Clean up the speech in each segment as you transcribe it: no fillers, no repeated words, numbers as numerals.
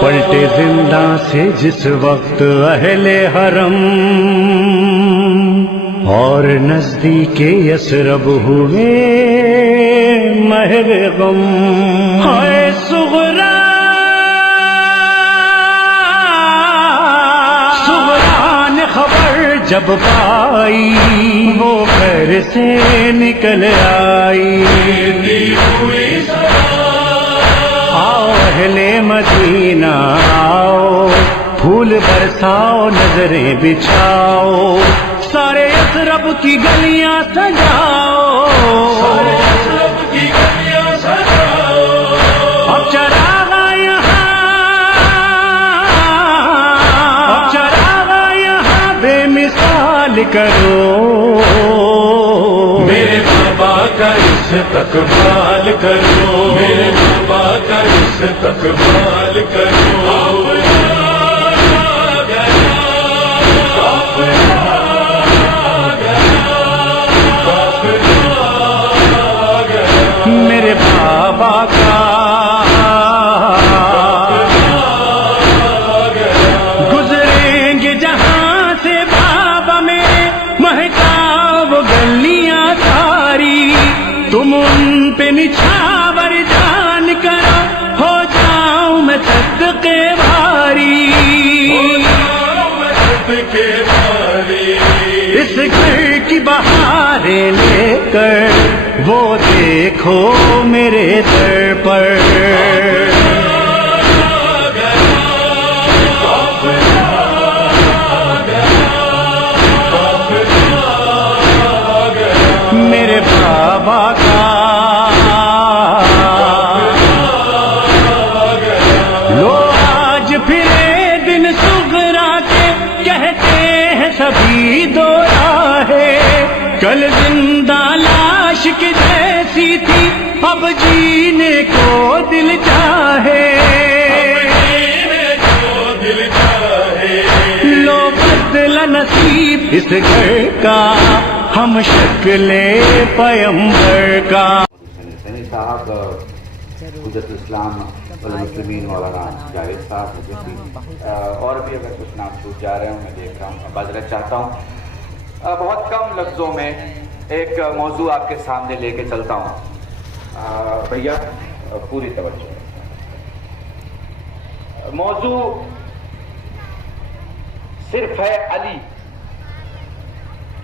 پلٹے زندہ سے جس وقت اہل حرم اور نزدیک یثرب ہوئے محو غم، ہائے صغرا نے خبر جب پائی وہ گھر سے نکل آئی، آؤ اہل مدینہ آؤ، پھول برساؤ نظریں بچھاؤ، سارے یثرب کی گلیاں سجاؤ، اب چراغا یہاں بے مثال کرو، میرے بابا کا استقبال کرو، میرے بابا کا استقبال کرو، میرے بابا کا گزریں گے جہاں سے بابا میرے مہتاب گلیاں ساری، تم ان پہ نچھاور جان کرو، ہو جاؤں میں صدقے بھاری، اس گھر کی بہاریں لے کر وہ دیکھو میرے در پر، میرے بابا کا لو آج پھرے دن صغرا کے، کہتے ہیں سبھی دو راہیں، کل زندہ لاش کی جیسی تھی اب جینے کو دل چاہے، لو بدلا نصیب اس گھر کا ہم شکل پیمبر کا۔ سنی صاحب، حجت الاسلام والمسلمین مولانا جاوید صاحب، اور بھی اگر کچھ نام چھوٹ جا رہے ہوں میں دیکھ رہا ہوں، معذرت چاہتا ہوں۔ بہت کم لفظوں میں ایک موضوع آپ کے سامنے لے کے چلتا ہوں، بھیا پوری توجہ۔ موضوع صرف ہے علی،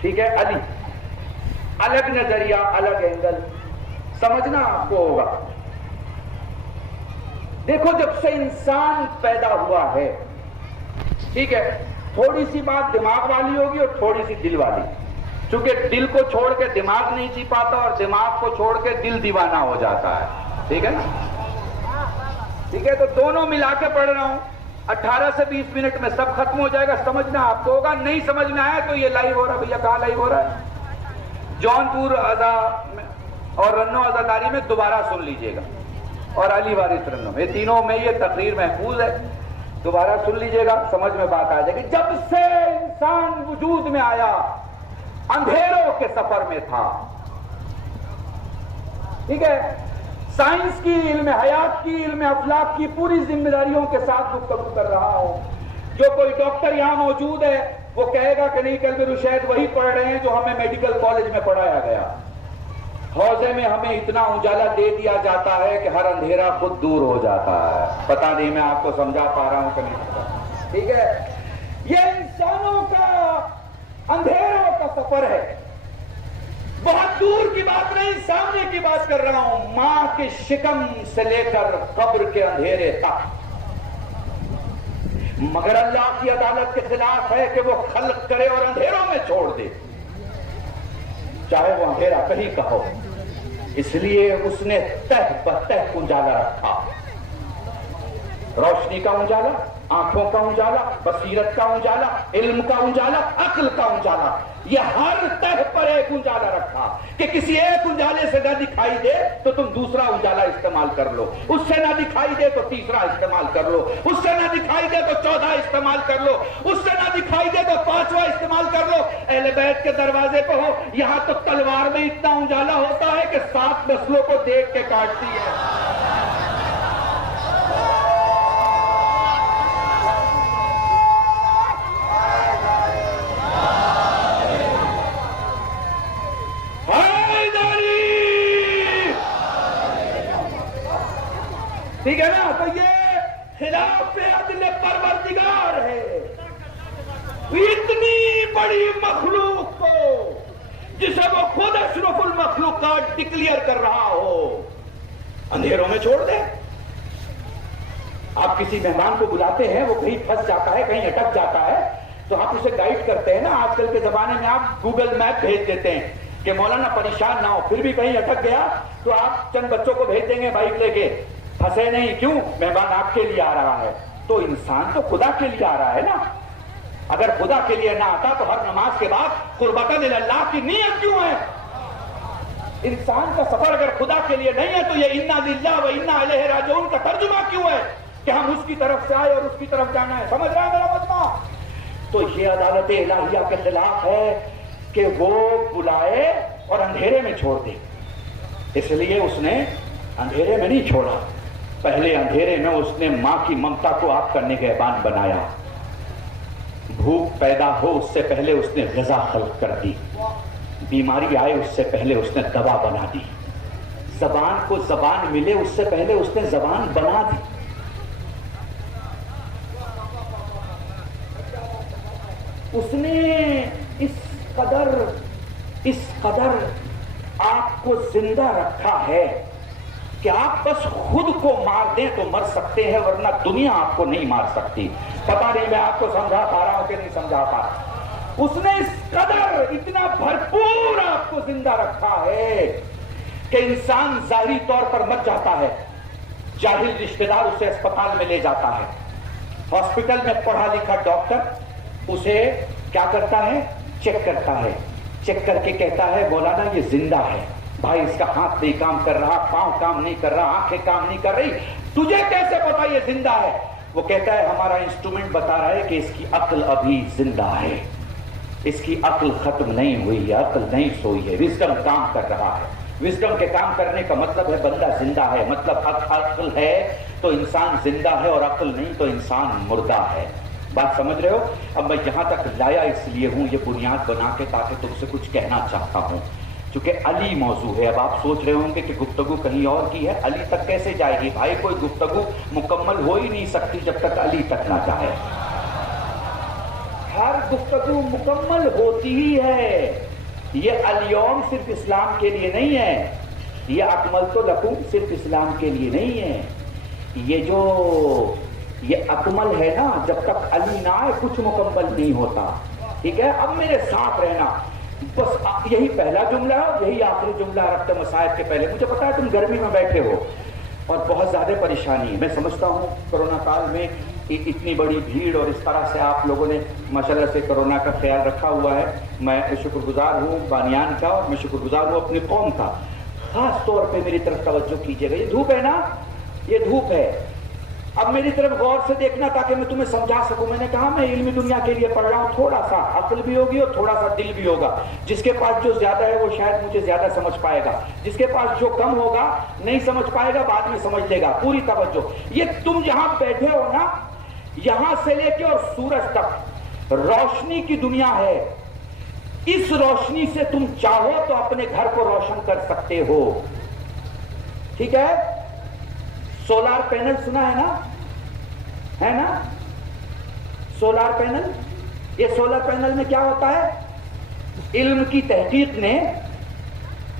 ٹھیک ہے، علی، الگ نظریہ، الگ اینگل، سمجھنا آپ کو ہوگا۔ دیکھو جب سے انسان پیدا ہوا ہے، ٹھیک ہے، تھوڑی سی بات دماغ والی ہوگی اور تھوڑی سی دل والی، چونکہ دل کو چھوڑ کے دماغ نہیں جی پاتا اور دماغ کو چھوڑ کے دل دیوانہ ہو جاتا ہے، ٹھیک ہے نا، ٹھیک ہے، تو دونوں ملا کے پڑھ رہا ہوں، 18 سے 20 منٹ میں سب ختم ہو جائے گا، سمجھنا آپ کو ہوگا، نہیں سمجھ میں آیا تو یہ لائیو ہو رہا ہے، بھیا کہاں لائیو ہو رہا ہے؟ جونپور اور رنو عزاداری میں دوبارہ سن لیجئے گا، اور علی وارث رنو، یہ تینوں میں یہ تقریر محفوظ ہے، دوبارہ سن لیجئے گا، سمجھ میں بات آ جائے گی۔ جب سے انسان وجود میں آیا اندھیروں کے سفر میں تھا، ٹھیک ہے، سائنس کی، علم حیات کی، علم افلاک کی پوری ذمہ داریوں کے ساتھ گفتگو کر رہا ہوں۔ جو کوئی ڈاکٹر یہاں موجود ہے وہ کہے گا کہ نہیں کلب رشید وہی پڑھ رہے ہیں جو ہمیں میڈیکل کالج میں پڑھایا گیا، حوضے میں ہمیں اتنا اجالا دے دیا جاتا ہے کہ ہر اندھیرا خود دور ہو جاتا ہے۔ پتہ نہیں میں آپ کو سمجھا پا رہا ہوں کہ نہیں پتا، ٹھیک ہے، یہ انسانوں کا اندھیروں کا سفر ہے، بہت دور کی بات نہیں، سامنے کی بات کر رہا ہوں، ماں کے شکم سے لے کر قبر کے اندھیرے تک۔ مگر اللہ کی عدالت کے خلاف ہے کہ وہ خلق کرے اور اندھیروں میں چھوڑ دے، چاہے وہ اندھیرا کہیں کا ہو، اس لیے اس نے تہ بتہ اجالا رکھا، روشنی کا اجالا، آنکھوں کا اجالا، بصیرت کا اجالا، علم کا اجالا، عقل کا اجالا، یہ ہر تہ پر ایک اجالا رکھا کہ کسی ایک اجالے سے نہ دکھائی دے تو تم دوسرا اجالا استعمال کر لو، اس سے نہ دکھائی دے تو تیسرا استعمال کر لو، اس سے نہ دکھائی دے تو چوتھا استعمال کر لو، اس سے نہ دکھائی دے تو پانچواں استعمال کر لو۔ اہل بیت کے دروازے پہ ہو، یہاں تو تلوار میں اتنا اجالا ہوتا ہے کہ 7 نسلوں کو دیکھ کے کاٹتی ہے۔ ٹھیک ہے نا؟ تو یہ خلاف عدل پروردگار ہے۔ اتنی بڑی مخلوق کو جسے وہ خود اشرف المخلوقات ڈکلیئر کر رہا ہو، اندھیروں میں چھوڑ دے۔ آپ کسی مہمان کو بلاتے ہیں، وہ کہیں پھنس جاتا ہے، کہیں اٹک جاتا ہے، تو آپ اسے گائیڈ کرتے ہیں نا۔ آج کل کے زمانے میں آپ گوگل میپ بھیج دیتے ہیں کہ مولانا پریشان نہ ہو، پھر بھی کہیں اٹک گیا تو آپ چند بچوں کو بھیج دیں گے بائک لے کے، پھنسے نہیں، کیوں؟ مہمان آپ کے لیے آ رہا ہے۔ تو انسان تو خدا کے لیے آ رہا ہے نا۔ اگر خدا کے لیے نہ آتا تو ہر نماز کے بعد قربتاً اللہ کی نیت کیوں ہے؟ انسان کا سفر اگر خدا کے لیے نہیں ہے تو یہ انا للہ و انا الیہ راجعون کا ترجمہ کیوں ہے کہ ہم اس کی طرف سے آئے اور اس کی طرف جانا ہے؟ سمجھ رہا ہے میرا مجمع؟ تو یہ عدالت الہیہ کے خلاف ہے کہ وہ بلائے اور اندھیرے میں چھوڑ دے۔ اس لیے اس نے اندھیرے میں نہیں چھوڑا، پہلے اندھیرے میں اس نے ماں کی ممتا کو آپ کا نگہبان بنایا۔ بھوک پیدا ہو اس سے پہلے اس نے غذا خلق کر دی، بیماری آئے اس سے پہلے اس نے دوا بنا دی، زبان کو زبان ملے اس سے پہلے اس نے زبان بنا دی۔ اس نے اس قدر آپ کو زندہ رکھا ہے کہ آپ بس خود کو مار دیں تو مر سکتے ہیں، ورنہ دنیا آپ کو نہیں مار سکتی۔ پتا نہیں میں آپ کو سمجھا پا رہا ہوں کہ نہیں سمجھا پا رہا۔ اس نے اس قدر اتنا بھرپور آپ کو زندہ رکھا ہے کہ انسان ظاہری طور پر مر جاتا ہے، جاہل رشتہ دار اسے اسپتال میں لے جاتا ہے، ہاسپٹل میں پڑھا لکھا ڈاکٹر اسے کیا کرتا ہے؟ چیک کرتا ہے، چیک کر کے کہتا ہے مولانا یہ زندہ ہے، بھائی اس کا ہاتھ نہیں کام کر رہا، پاؤں کام نہیں کر رہا، آنکھیں کام نہیں کر رہی، تجھے کیسے پتا یہ زندہ ہے؟ وہ کہتا ہے ہمارا انسٹرومنٹ بتا رہا ہے کہ اس کی عقل ابھی زندہ ہے، اس کی عقل ختم نہیں ہوئی ہے، عقل نہیں سوئی ہے، وزڈم کام کر رہا ہے۔ وزڈم کے کام کرنے کا مطلب ہے بندہ زندہ ہے، مطلب عقل ہے تو انسان زندہ ہے، اور عقل نہیں تو انسان مردہ ہے۔ بات سمجھ رہے ہو؟ اب میں یہاں تک لایا اس لیے ہوں یہ بنیاد بنا کے تاکہ تم سے کچھ کہنا چاہتا ہوں، چونکہ علی موضوع ہے۔ اب آپ سوچ رہے ہوں گے کہ گفتگو کہیں اور کی ہے، علی تک کیسے جائے گی؟ بھائی کوئی گفتگو مکمل ہو ہی نہیں سکتی جب تک علی تک نہ جائے۔ ہر گفتگو مکمل ہوتی ہی ہے۔ یہ الیوم صرف اسلام کے لیے نہیں ہے، یہ اکملت لکم صرف اسلام کے لیے نہیں ہے۔ یہ اکمل ہے نا، جب تک علی نہ آئے کچھ مکمل نہیں ہوتا۔ ٹھیک ہے؟ اب میرے ساتھ رہنا، بس یہی پہلا جملہ ہے، یہی آخری جملہ رفت مصائب کے پہلے۔ مجھے پتا ہے تم گرمی میں بیٹھے ہو اور بہت زیادہ پریشانی ہے، میں سمجھتا ہوں کرونا کال میں اتنی بڑی بھیڑ اور اس طرح سے آپ لوگوں نے ماشاءاللہ سے کرونا کا خیال رکھا ہوا ہے۔ میں شکر گزار ہوں بانیان کا، اور میں شکر گزار ہوں اپنی قوم کا۔ خاص طور پہ میری طرف توجہ کیجیے گا، یہ دھوپ ہے نا، یہ دھوپ ہے، اب میری طرف غور سے دیکھنا تاکہ میں تمہیں سمجھا سکوں۔ میں نے کہا میں علمی دنیا کے لیے پڑھ رہا ہوں، تھوڑا سا عقل بھی ہوگی اور تھوڑا سا دل بھی ہوگا۔ جس کے پاس جو زیادہ ہے وہ شاید مجھے زیادہ سمجھ پائے گا، جس کے پاس جو کم ہوگا نہیں سمجھ پائے گا، بعد میں سمجھ لے گا۔ پوری توجہ۔ یہ تم جہاں بیٹھے ہو نا، یہاں سے لے کے اور سورج تک روشنی کی دنیا ہے۔ اس روشنی سے تم چاہو تو اپنے گھر کو روشن کر سکتے ہو۔ ٹھیک ہے؟ سولار پینل سنا ہے نا؟ ہے نا سولار پینل؟ یہ سولار پینل میں کیا ہوتا ہے؟ علم کی تحقیق نے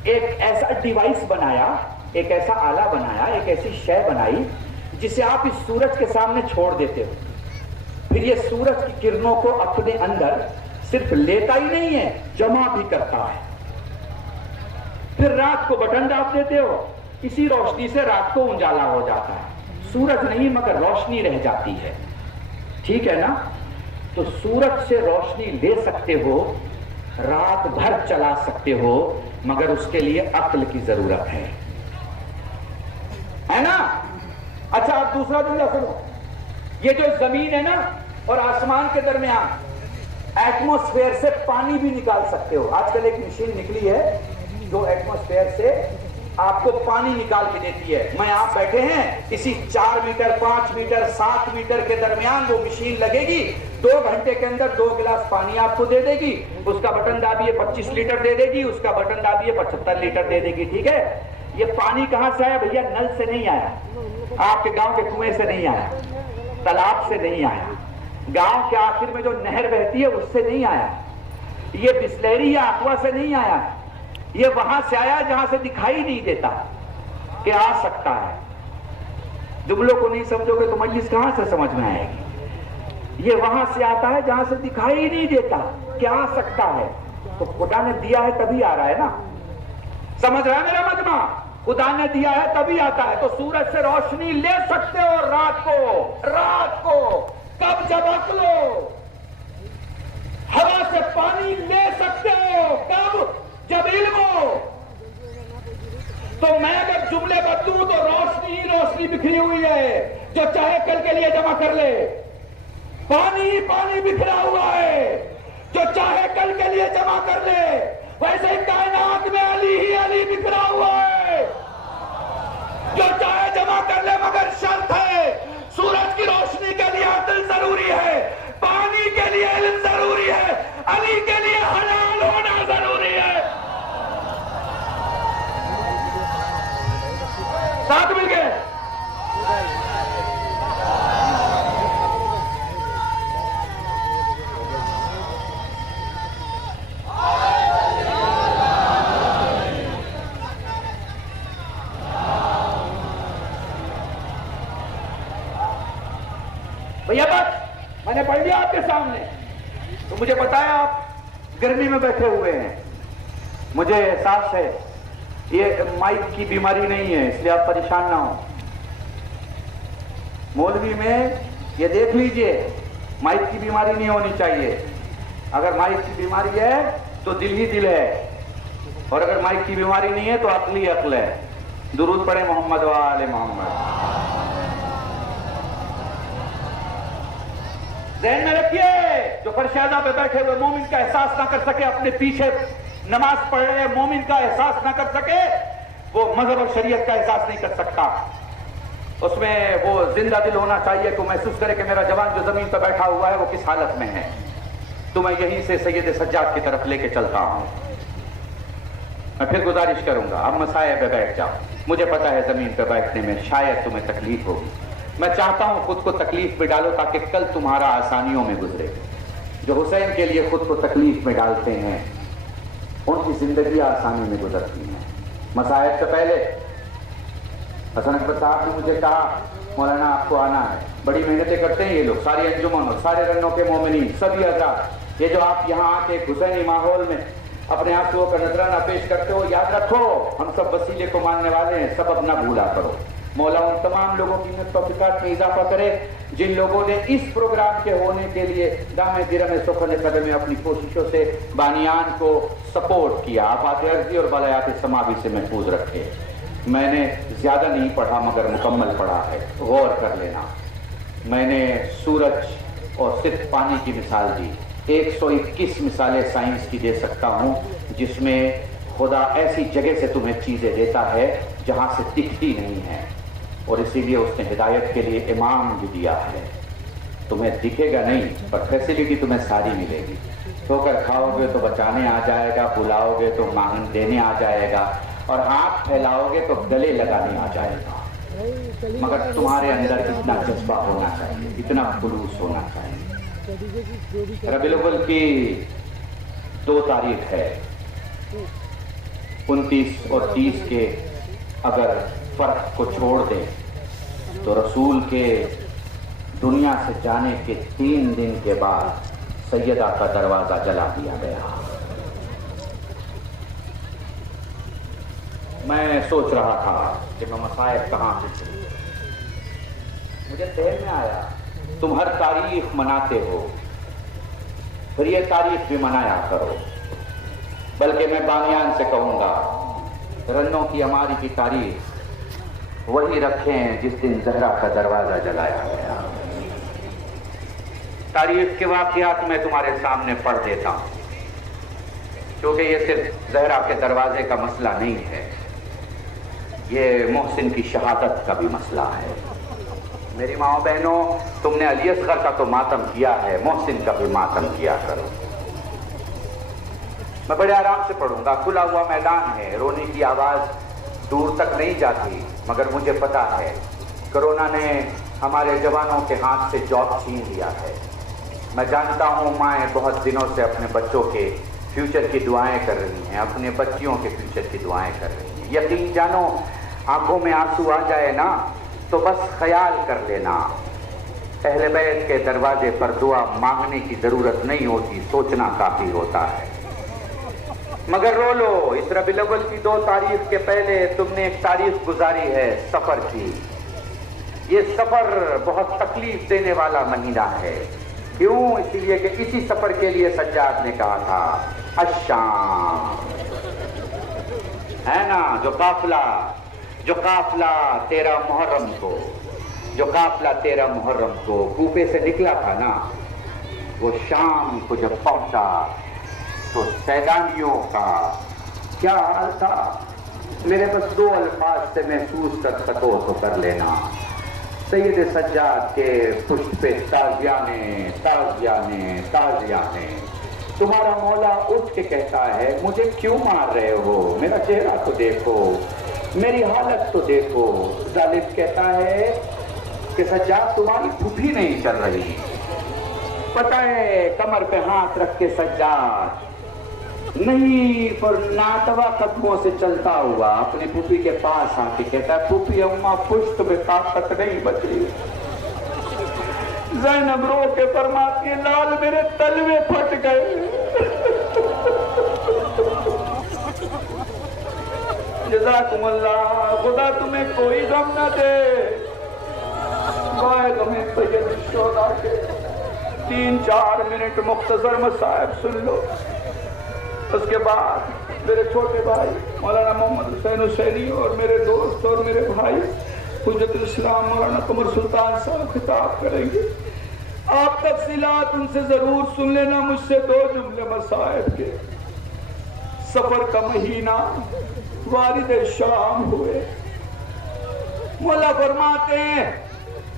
ایک ایسا ڈیوائس بنایا، ایک ایسا آلہ بنایا، ایک ایسی شے بنائی جسے آپ اس سورج کے سامنے چھوڑ دیتے ہو، پھر یہ سورج کی کرنوں کو اپنے اندر صرف لیتا ہی نہیں ہے، جمع بھی کرتا ہے۔ پھر رات کو بٹن دبا دیتے ہو، اسی روشنی سے رات کو اجالا ہو جاتا ہے، سورج نہیں مگر روشنی رہ جاتی ہے۔ ٹھیک ہے نا؟ تو سورج سے روشنی لے سکتے ہو رات بھر چلا سکتے ہو مگر اس کے لیے عقل کی ضرورت ہے نا؟ اچھا آپ دوسرا جملہ سنو. یہ جو زمین ہے نا اور آسمان کے درمیان ایٹماسفیئر سے پانی بھی نکال سکتے ہو. آج کل ایک مشین نکلی ہے جو ایٹماسفیئر سے آپ کو پانی نکال کے دیتی ہے. میں آپ بیٹھے ہیں اسی 4 میٹر 5 میٹر 7 میٹر کے درمیان وہ مشین لگے گی, 2 گھنٹے کے اندر 2 گلاس پانی آپ کو دے دے گی. اس کا بٹن دابیے 25 لیٹر دے دے گی, اس کا بٹن دابیے 75 لیٹر دے دے گی. ٹھیک ہے. یہ پانی کہاں سے آیا بھیا؟ نل سے نہیں آیا, آپ کے گاؤں کے کنویں سے نہیں آیا, تالاب سے نہیں آیا, گاؤں کے آخر میں جو نہر بہتی ہے اس سے نہیں آیا, یہ بسلری یا اقوا سے نہیں آیا, یہ وہاں سے آیا جہاں سے دکھائی نہیں دیتا کہ آ سکتا ہے. جملوں کو نہیں سمجھو گے تو مجلس کہاں سے سمجھ میں آئے گی؟ یہ وہاں سے آتا ہے جہاں سے دکھائی نہیں دیتا کہ آ سکتا ہے. تو خدا نے دیا ہے تبھی آ رہا ہے نا. سمجھ رہا ہے میرا مجمع؟ خدا نے دیا ہے تبھی آتا ہے. تو سورج سے روشنی لے سکتے ہو رات کو کب؟ جب عقل ہو. ہوا سے پانی لے سکتے ہو کب؟ جب علم ہو. تو میں اگر جملے بدلوں تو روشنی ہی روشنی بکھری ہوئی ہے, جو چاہے کل کے لیے جمع کر لے. پانی ہی پانی بکھرا ہوا ہے, جو چاہے کل کے لیے جمع کر لے. ویسے ہی کائنات میں علی ہی علی بکھرا ہوا ہے, جو چاہے جمع کر لے. مگر شرط ہے, سورج کی روشنی کے لیے عقل ضروری ہے, پانی کے لیے علم ضروری ہے, علی کے لیے حلال ہونا ضروری ہے. ساتھ مل گئے. بھیا بس میں نے پڑھ لیا آپ کے سامنے. تو مجھے بتایا آپ گرمی میں بیٹھے ہوئے ہیں, مجھے احساس ہے یہ مائک کی بیماری نہیں ہے, اس لیے آپ پریشان نہ ہوں. مولوی میں یہ دیکھ لیجئے مائک کی بیماری نہیں ہونی چاہیے. اگر مائک کی بیماری ہے تو دل ہی دل ہے, اور اگر مائک کی بیماری نہیں ہے تو عقل ہی عقل ہے. درود پڑھیں محمد و آل محمد. ذہن میں رکھیے, جو فرشادہ پہ بیٹھے ہوئے مومن کا احساس نہ کر سکے, اپنے پیچھے نماز پڑھ رہے مومن کا احساس نہ کر سکے, وہ مذہب اور شریعت کا احساس نہیں کر سکتا. اس میں وہ زندہ دل ہونا چاہیے کہ محسوس کرے کہ میرا جوان جو زمین پہ بیٹھا ہوا ہے وہ کس حالت میں ہے. تو میں یہیں سے سید سجاد کی طرف لے کے چلتا ہوں. میں پھر گزارش کروں گا, اب مسائل پہ بیٹھ جاؤ. مجھے پتا ہے زمین پہ بیٹھنے میں شاید تمہیں تکلیف ہوگی. میں چاہتا ہوں خود کو تکلیف میں ڈالو تاکہ کل تمہارا آسانیوں میں گزرے. جو حسین کے لیے خود کو تکلیف میں ڈالتے ہیں ان کی زندگی آسانی میں گزرتی ہیں. مسائل سے پہلے حسن اکبر صاحب نے مجھے کہا مولانا آپ کو آنا ہے. بڑی محنتیں کرتے ہیں یہ لوگ, ساری انجمن اور سارے رنوں کے مومنین, سبھی حضرات. یہ جو آپ یہاں آ کے حسینی ماحول میں اپنے آنسوؤں کا نذرانہ پیش کرتے ہو, یاد رکھو ہم سب وسیلے کو ماننے والے ہیں, سبب نہ بھولا کرو. مولا ان تمام لوگوں کی توفیقات میں اضافہ کرے جن لوگوں نے اس پروگرام کے ہونے کے لیے دامِ درم سخن قدم میں اپنی کوششوں سے بانیان کو سپورٹ کیا. آفات ارضی اور بلایات سماوی سے محفوظ رکھے. میں نے زیادہ نہیں پڑھا مگر مکمل پڑھا ہے, غور کر لینا. میں نے سورج اور صرف پانی کی مثال دی. 121 مثالیں سائنس کی دے سکتا ہوں جس میں خدا ایسی جگہ سے تمہیں چیزیں دیتا ہے جہاں سے دکھتی نہیں ہے, اور اسی لیے اس نے ہدایت کے لیے امام بھی دیا ہے. تمہیں دکھے گا نہیں پر فیسلٹی تمہیں ساری ملے گی. تو کر کھاؤ گے تو بچانے آ جائے گا, بلاؤ گے تو مانگ دینے آ جائے گا, اور ہاتھ پھیلاؤ گے تو گلے لگانے آ جائے گا. مگر تمہارے اندر اتنا جذبہ ہونا چاہیے, اتنا خلوص ہونا چاہیے. ربیع الاول کی 2 تاریخ ہے, 29 اور 30 کے اگر فرق کو چھوڑ دیں تو رسول کے دنیا سے جانے کے 3 دن کے بعد سیدہ کا دروازہ جلا دیا گیا. میں سوچ رہا تھا کہ میں مسائل کہاں سے مجھے ذہن میں آیا تم ہر تاریخ مناتے ہو, پھر یہ تاریخ بھی منایا کرو. بلکہ میں بانیان سے کہوں گا رنوں کی ہماری کی تاریخ وہی رکھیں جس دن زہرا کا دروازہ جلایا گیا. تاریخ کے واقعات میں تمہارے سامنے پڑھ دیتا ہوں کیونکہ یہ صرف زہرا کے دروازے کا مسئلہ نہیں ہے، یہ محسن کی شہادت کا بھی مسئلہ ہے. میری ماں بہنوں، تم نے علی اصغر کا تو ماتم کیا ہے، محسن کا بھی ماتم کیا کرو. میں بڑے آرام سے پڑھوں گا، کھلا ہوا میدان ہے، رونے کی آواز دور تک نہیں جاتی، مگر مجھے پتا ہے کرونا نے ہمارے جوانوں کے ہاتھ سے جاب چھین لیا ہے. میں جانتا ہوں مائیں بہت دنوں سے اپنے بچوں کے فیوچر کی دعائیں کر رہی ہیں، اپنے بچیوں کے فیوچر کی دعائیں کر رہی ہیں. یقین جانو آنکھوں میں آنسو آ جائے نا تو بس خیال کر لینا، اہل بیت کے دروازے پر دعا مانگنے کی ضرورت نہیں ہوتی، سوچنا کافی ہوتا ہے. مگر رو لو، اس ربیع الاول کی 2 تاریخ کے پہلے تم نے ایک تاریخ گزاری ہے سفر کی. یہ سفر بہت تکلیف دینے والا مہینہ ہے. کیوں؟ اس لیے کہ اسی سفر کے لیے سجاد نے کہا تھا الشام، ہے نا، جو قافلہ 13 محرم کو کوفے سے نکلا تھا نا، وہ شام کو جب پہنچا تو سیلانیوں کا کیا حال تھا. میرے بس 2 الفاظ سے محسوس کر سکو تو کر لینا. سید سجاد کے پشت پہ تازیانے. تمہارا مولا اٹھ کے کہتا ہے مجھے کیوں مار رہے ہو، میرا چہرہ تو دیکھو، میری حالت تو دیکھو. ظالم کہتا ہے کہ سجاد تمہاری پھوپھی نہیں چل رہی. پتہ ہے کمر پہ ہاتھ رکھ کے سجاد نہیں پر ناتوا قدموں سے چلتا ہوا اپنی پھوپھی کے پاس آ کے کہتا ہے پھوپھی اماں پشت میں طاقت نہیں بچی. زینب رو کے فرماتی ہے لال میرے تلوے پھٹ گئے. جزاکم اللہ، خدا تمہیں کوئی غم نہ دے. بائے غمیں سید الشہداء کے 3-4 منٹ مختصر مصائب سن لو. اس کے بعد میرے چھوٹے بھائی مولانا محمد حسین حسینی اور میرے دوست اور میرے بھائی حجت الاسلام مولانا قمر سلطان صاحب خطاب کریں گے. آپ تفصیلات ان سے ضرور سن لینا. مجھ سے 2 جملے مصائب کے. سفر کا مہینہ، وارد شام ہوئے. مولا فرماتے ہیں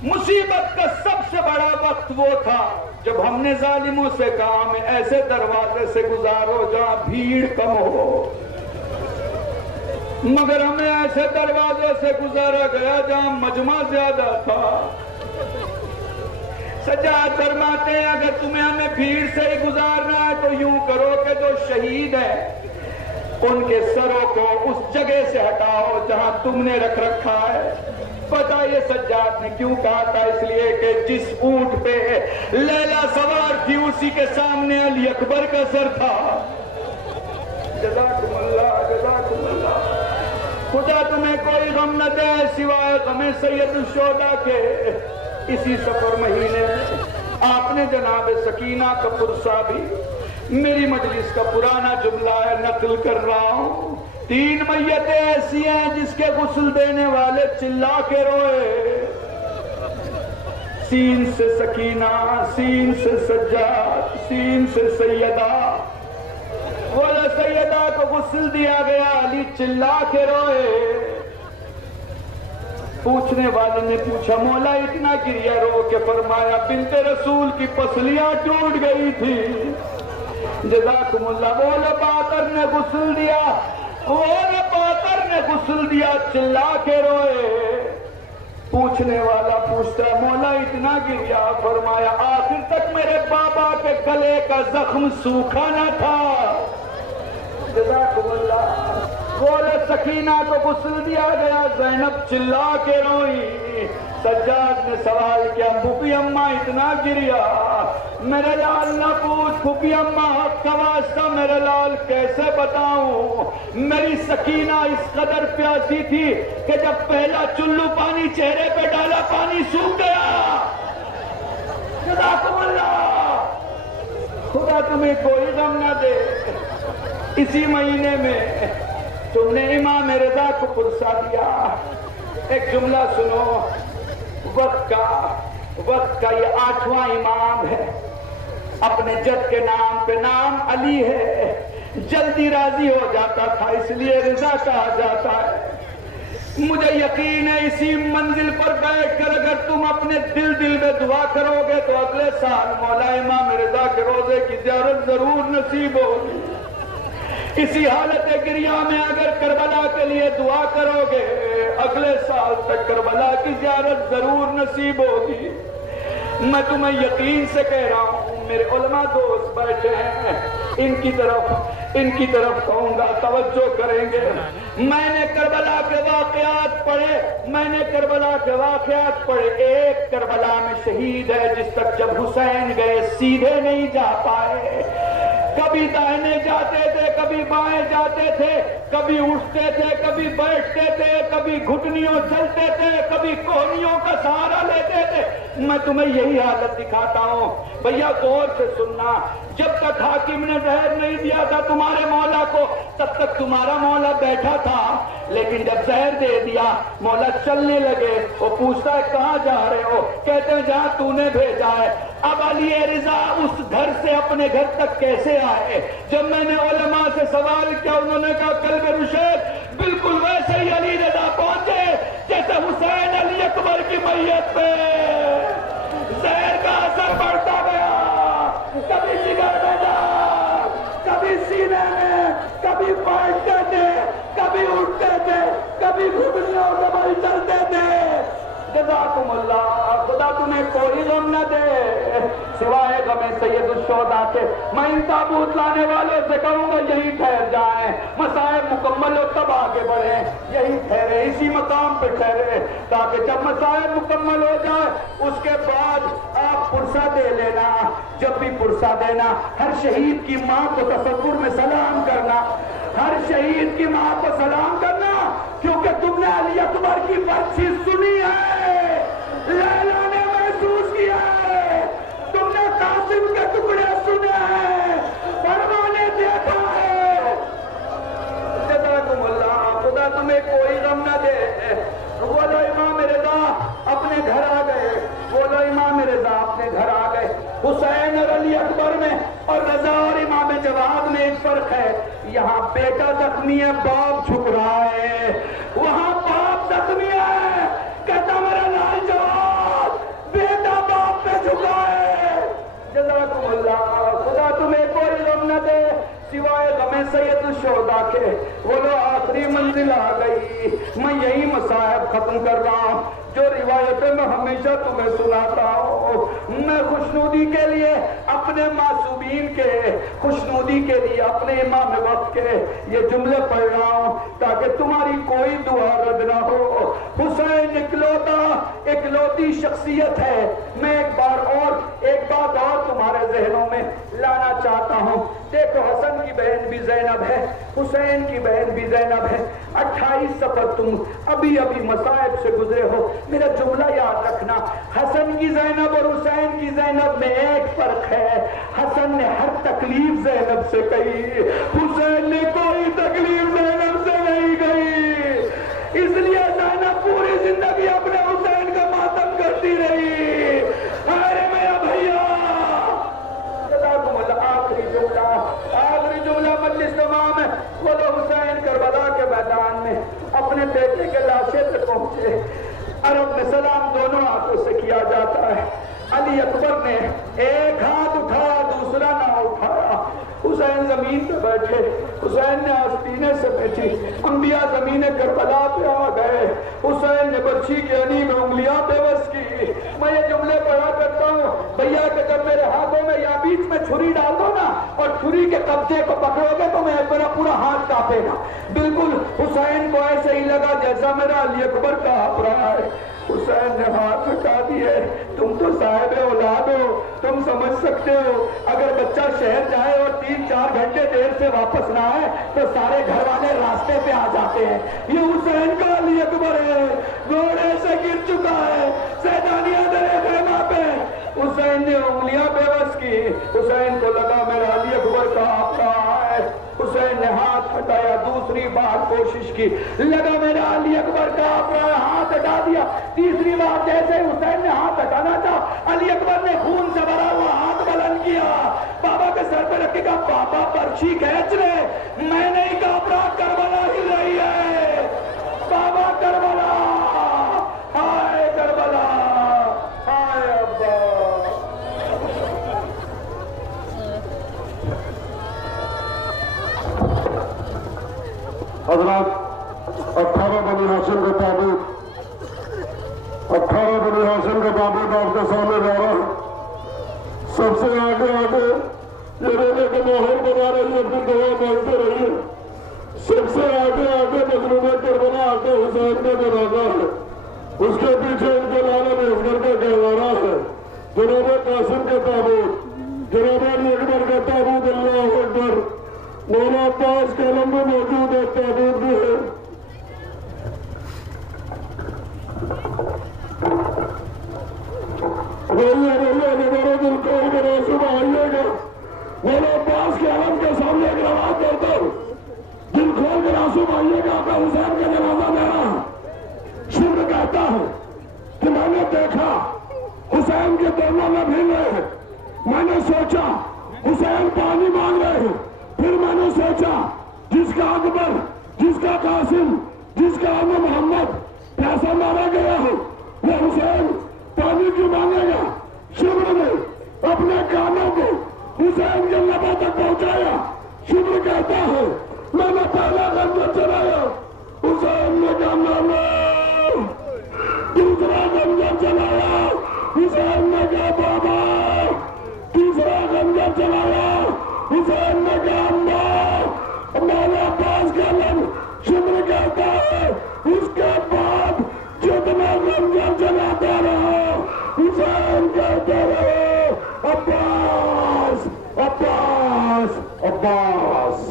مصیبت کا سب سے بڑا وقت وہ تھا جب ہم نے ظالموں سے کہا ہمیں ایسے دروازے سے گزارو جہاں بھیڑ کم ہو، مگر ہمیں ایسے دروازے سے گزارا گیا جہاں مجمع زیادہ تھا. سجاد فرماتے ہیں اگر تمہیں ہمیں بھیڑ سے ہی گزارنا ہے تو یوں کرو کہ جو شہید ہے ان کے سروں کو اس جگہ سے ہٹاؤ جہاں تم نے رکھ رکھا ہے. پتا یہ سجاد نے کیوں کہا تھا؟ اس لیے کہ جس اونٹ پہ لیلا سوار تھی اسی کے سامنے علی اکبر کا سر تھا. جزاکم اللہ، جزاکم اللہ. خدا تمہیں کوئی غم نہ دے سوائے غم سید الشہداء کے. اسی سفر مہینے میں آپ نے جناب سکینہ کا پرسا بھی میری مجلس کا پرانا جملہ ہے نقل کر رہا ہوں. 3 میتیں ایسی ہیں جس کے غسل دینے والے چلا کے روئے. سین سے سکینہ، سین سے سجاد، سین سے سیدہ. بولا سیدہ کو غسل دیا گیا، علی چلا کے روئے. پوچھنے والے نے پوچھا مولا اتنا گریا رو کے؟ فرمایا بنت رسول کی پسلیاں ٹوٹ گئی تھی. جزاکم اللہ. بولا باقر نے غسل دیا، غسل دیا، چلا کے روئے. پوچھنے والا پوچھتا ہے مولا اتنا گریا؟ فرمایا آخر تک میرے بابا کے گلے کا زخم سوکھا نہ تھا. جزاکم اللہ. بولے سکینہ کو غسل دیا گیا، زینب چلا کے روئی. سجاد نے سوال کیا پھوپھی اماں اتنا گریا؟ میرے لال نہ پوچھ پھوپھی اماں، حق کا واسطہ میرے لال کیسے بتاؤں؟ میری سکینہ اس قدر پیاسی تھی کہ جب پہلا چلو پانی چہرے پہ ڈالا پانی سوکھ گیا. جزاکم اللہ. خدا تمہیں کوئی غم نہ دے، اسی مہینے میں تم نے امام رضا کو پرسا دیا۔ ایک جملہ سنو، وقت کا یہ 8واں امام ہے، اپنے جد کے نام پہ نام علی ہے، جلدی راضی ہو جاتا تھا اس لیے رضا کہا جاتا ہے۔ مجھے یقین ہے اسی منزل پر بیٹھ کر اگر تم اپنے دل میں دعا کرو گے تو اگلے سال مولا امام رضا کے روزے کی زیارت ضرور نصیب ہوگی۔ اسی حالت گریہ میں اگر کربلا کے لیے دعا کرو گے اگلے سال تک کربلا کی زیارت ضرور نصیب ہوگی۔ میں تمہیں یقین سے کہہ رہا ہوں، میرے علماء دوست بیٹھے ہیں، ان کی طرف کہوں گا، توجہ کریں گے۔ میں نے کربلا کے واقعات پڑھے، ایک کربلا میں شہید ہے جس تک جب حسین گئے سیدھے نہیں جا پائے، کبھی دائنے جاتے تھے، کبھی بائیں جاتے تھے، کبھی اٹھتے تھے، کبھی بیٹھتے تھے، کبھی گھٹنیوں چلتے تھے، کبھی کوہنیوں کا سہارا لیتے تھے۔ میں تمہیں یہی حالت دکھاتا ہوں، بھیا غور سے سننا۔ جب تک حاکم نے زہر نہیں دیا تھا تمہارے مولا کو تب تک تمہارا مولا بیٹھا تھا، لیکن جب زہر دے دیا مولا چلنے لگے۔ وہ پوچھتا ہے کہاں جا رہے ہو؟ کہتے ہیں جہاں تو نے بھیجا ہے۔ اب علی رضا اس گھر سے اپنے گھر تک کیسے آئے؟ جب میں نے علماء سے سوال کیا انہوں نے کہا قلب رشید بالکل ویسے ہی علی رضا پہنچے جیسے حسین علی اکبر کی میت پہ زہر کا اثر پڑتا گیا، کبھی جگر میں جا، کبھی سینے میں، کبھی بیٹھتے تھے، کبھی اٹھتے تھے، کبھی گھٹنیوں سے بل چلتے تھے۔ جزاکم اللہ، خدا تمہیں کوئی غم نہ دے سوائے غم سید الشہداء کے۔ میں ان تابوت لانے والوں سے کہوں گا یہی ٹھہر جائیں، مصائب مکمل ہو تب آگے بڑھیں، یہی ٹھہرے، اسی مقام پہ ٹھہرے، تاکہ جب مصائب مکمل ہو جائے اس کے بعد آپ پرسہ دے لینا۔ جب بھی پرسہ دینا ہر شہید کی ماں کو تصور میں سلام کرنا، ہر شہید کی ماں کو سلام کرنا، کیونکہ تم نے علی اکبر کی برچھی سنی ہے، لیلا نے محسوس کیا ہے، تم نے قاسم کے ٹکڑے سنے ہیں، پروانے دیکھا ہے۔ جزاکم اللہ، خدا تمہیں کوئی غم نہ دے۔ بولو امام رضا اپنے گھر آ گئے، بولو امام رضا اپنے گھر آ گئے۔ حسین اور علی اکبر میں اور رضا اور امام جواد میں ایک فرق ہے، یہاں بیٹا زخمی ہے، باپ جھک رہا ہے، وہاں باپ زخمی ہے، کہتا میرا لال جواد، بیٹا باپ پہ جھکا ہے۔ جزاکم اللہ، خدا تمہیں کوئی غم نہ دے سوائے غم سید الشہداء کے۔ بولو آخری منزل آ گئی، میں یہی مصائب ختم کر رہا ہوں جو روایتیں میں ہمیشہ تمہیں سناتا ہوں۔ میں خوشنودی کے لیے اپنے معصومین کے، خوشنودی کے لیے اپنے امام وقت کے یہ جملے پڑھ رہا ہوں تاکہ تمہاری کوئی دعا رد نہ ہو۔ حسین اکلوتی شخصیت ہے۔ میں ایک بات اور تمہارے ذہنوں میں لانا چاہتا ہوں۔ دیکھو حسن کی بہن بھی زینب ہے، حسین کی بہن بھی زینب ہے۔ 28 سفر تم ابھی مصائب سے گزرے ہو۔ میرا جملہ یاد رکھنا، حسن کی زینب اور حسین کی زینب میں ایک فرق ہے، حسن نے ہر تکلیف زینب سے کہی، حسین نے کوئی تکلیف زینب سے نہیں کہی، اس لیے زینب پوری زندگی اپنے حسین کا ماتم کرتی رہی۔ ارے میرا بھیا، آخری جملہ مجلس تمام ہے۔ وہ تو حسین کربلا کے میدان میں اپنے بیٹے کے لاشے سے پہنچے، عرب میں سلام دونوں ہاتھوں سے کیا جاتا ہے۔ علی اکبر نے ایک ہاتھ اٹھایا، دوسرا نہ اٹھایا۔ حسین زمین پہ بیٹھے، حسین نے آستینے سے بیٹھی، انبیاء زمین کربلا پہ آ گئے، حسین نے برچھی کی انی میں انگلیاں بے بس کی۔ میں یہ جملے پڑھا کرتا ہوں بھیا کہ جب میرے ہاتھوں میں یا بیچ میں چھری ڈال دو نا اور چھری کے قبضے کو پکڑو گے تو میرا پورا ہاتھ کانپے گا۔ بالکل حسین کو ایسے ہی لگا جیسا میرا علی اکبر کانپ رہا ہے۔ حسین نے ہاتھ ہٹا دیے، تم تو صاحب اولاد ہو، تم سمجھ سکتے ہو اگر بچہ شہر جائے اور 3-4 گھنٹے دیر سے واپس نہ آئے تو سارے گھر والے راستے پہ آ جاتے ہیں۔ یہ حسین کا علی اکبر ہے، گھوڑے سے گر چکا ہے، سیدانیہ درے خیمہ پہ۔ اس حسین نے انگلیاں بےبس کی. حسین کو لگا میرا علی اکبر کا آپ رہا ہے. حسین نے ہاتھ ہٹایا, دوسری بار کوشش کی, لگا میرا علی اکبر کا آپ رہا ہے, ہاتھ ہٹا دیا. تیسری بار جیسے حسین نے ہاتھ ہٹانا تھا, علی اکبر نے خون سے بھرا ہوا ہاتھ بلند کیا, بابا کے سر پہ رکھ کے کہا بابا پرچھی کھینچ لے. میں نہیں کہا کربلا ہل رہی ہے. بابا کربلا, ہائے کربلا, ہائے ابا. حضرات 18 بنی ہاشم کا تابوت 18 بنی ہاشم کا تابوت آپ کے سامنے جا رہا ہے. سب سے آگے آگے یہ رہنے کا ماحول بنا رہی ہے, اپنی دعا مانگتے رہیے. سب سے آگے آگے مظلوم کربلا آقا حسین کا جنازہ ہے. اس کے پیچھے ان کے لالا اصغر کا گہوارہ ہے. جناب قاسم کا تابوت, جناب علی اکبر کا تابوت, اللہ اکبر. مولا عباس کے علم میں موجود ایک تابوت بھی ہے. میرے دل کو میرے صبح آئیے گا. مولا عباس کے علم کے سامنے ایک رواج کرتا ہوں, دل کھول کر آنسو آئیے گا. آقا حسین کا جنازہ میرا. شبر کہتا ہے کہ میں نے دیکھا حسین کے دونوں میں بھیگ رہے ہیں. میں نے سوچا حسین پانی مانگ رہے ہیں. پھر میں نے سوچا جس کا اکبر, جس کا قاسم, جس کا محمد پیسہ مارا گیا ہے, وہ حسین پانی کیوں مانگے گا. شبر نے اپنے کانوں کو حسین کے لبوں تک پہنچایا. شبر کہتا ہے میں نے پہلا خنجر چلایا, حسین نے کہا میں, دوسرا خنجر چلایا, حسین نے کہا بابا, تیسرا خنجر چلایا, حسین نے کہا اماں. مولا عباس کا علم شبر کہتا ہے اس کے بعد جتنا خنجر چلاتا رہا, حسین کہتا رہا عباس عباس عباس.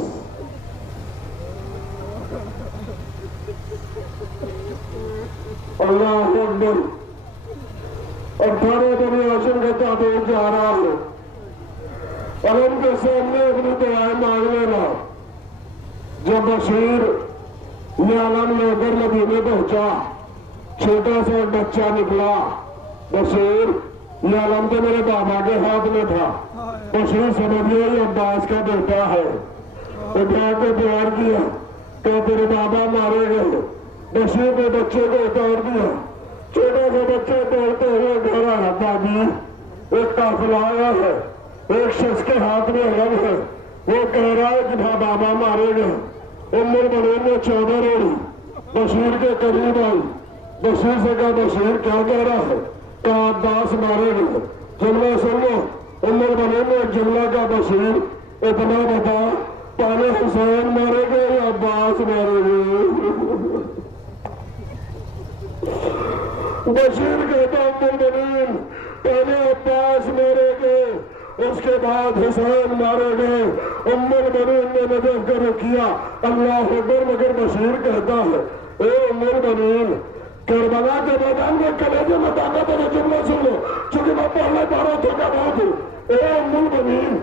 اللہ اکبر. 18 بنی ہاشم کا تابوت جا رہا ہے اور ان کے سامنے اپنی دعائیں مانگ لینا. جب بشیر یہ علم لے کر مدینے پہنچا, چھوٹا سا ایک بچہ نکلا. بشیر یہ علم تو میرے بابا کے ہاتھ میں تھا. بشیر سمجھ لیا یہ عباس کا بیٹا ہے. اٹھا کے پیار کیا کہ تیرے بابا مارے گئے. بشیر نے بچے کو اتار دیا. چھوٹا سا بچہ دوڑتے ہوئے گھر آیا. دادی ایک قافلہ آیا ہے, ایک شخص کے ہاتھ میں علم ہے, وہ کہہ رہا ہے کہ بابا مارے گئے. ام المؤمنین نے 14 روڑی بشیر کے قریب آئی. بشیر سے کہا بشیر کیا کہہ رہا ہے. کہا عباس مارے گئے. جملہ سن لو. ام المؤمنین نے ایک جملہ کا بشیر اتنا بتا, پہلے حسین مارے گئے یا عباس مارے گئے. بشیر کہتا ام المؤمنین پہلے عباس مارے گئے, اس کے بعد حسین مارے گئے. ام المؤمنین نے نظر کر کیا اللہ اکبر. مگر بشیر کہتا ہے اے ام المؤمنین, کربلا کے میدان میں کلیجے میں طاقت ہے. جملہ سن لو چونکہ میں پڑھنے پا رہا تھا بہت ہوں. اے ام المؤمنین,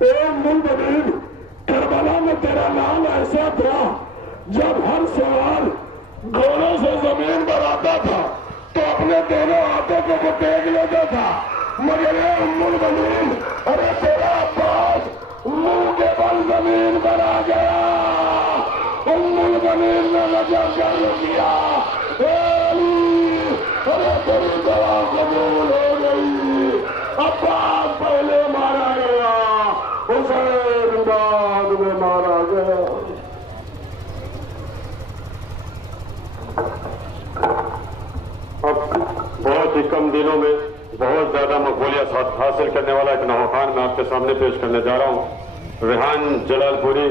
اے ام المؤمنین, کربلا میں تیرا نام ایسا تھا جب ہر سوال گھوڑوں سے زمین پر آتا تھا تو اپنے دونوں ہاتھوں کو وہ ٹیک لیتا تھا. مگر اے ام المؤمنین, ارے تیرا عباس منہ کے بل زمین پر آ گیا. ام المؤمنین نے نظر کر دیا اے علی, ارے تیری دعا قبول ہو گئی. عباس پہلے مارا گیا, حسین بعد میں مارا گیا. اب بہت ہی کم دنوں میں بہت زیادہ مقبولیت حاصل کرنے والا ایک نوخان میں آپ کے سامنے پیش کرنے جا رہا ہوں. ریحان جلال پوری.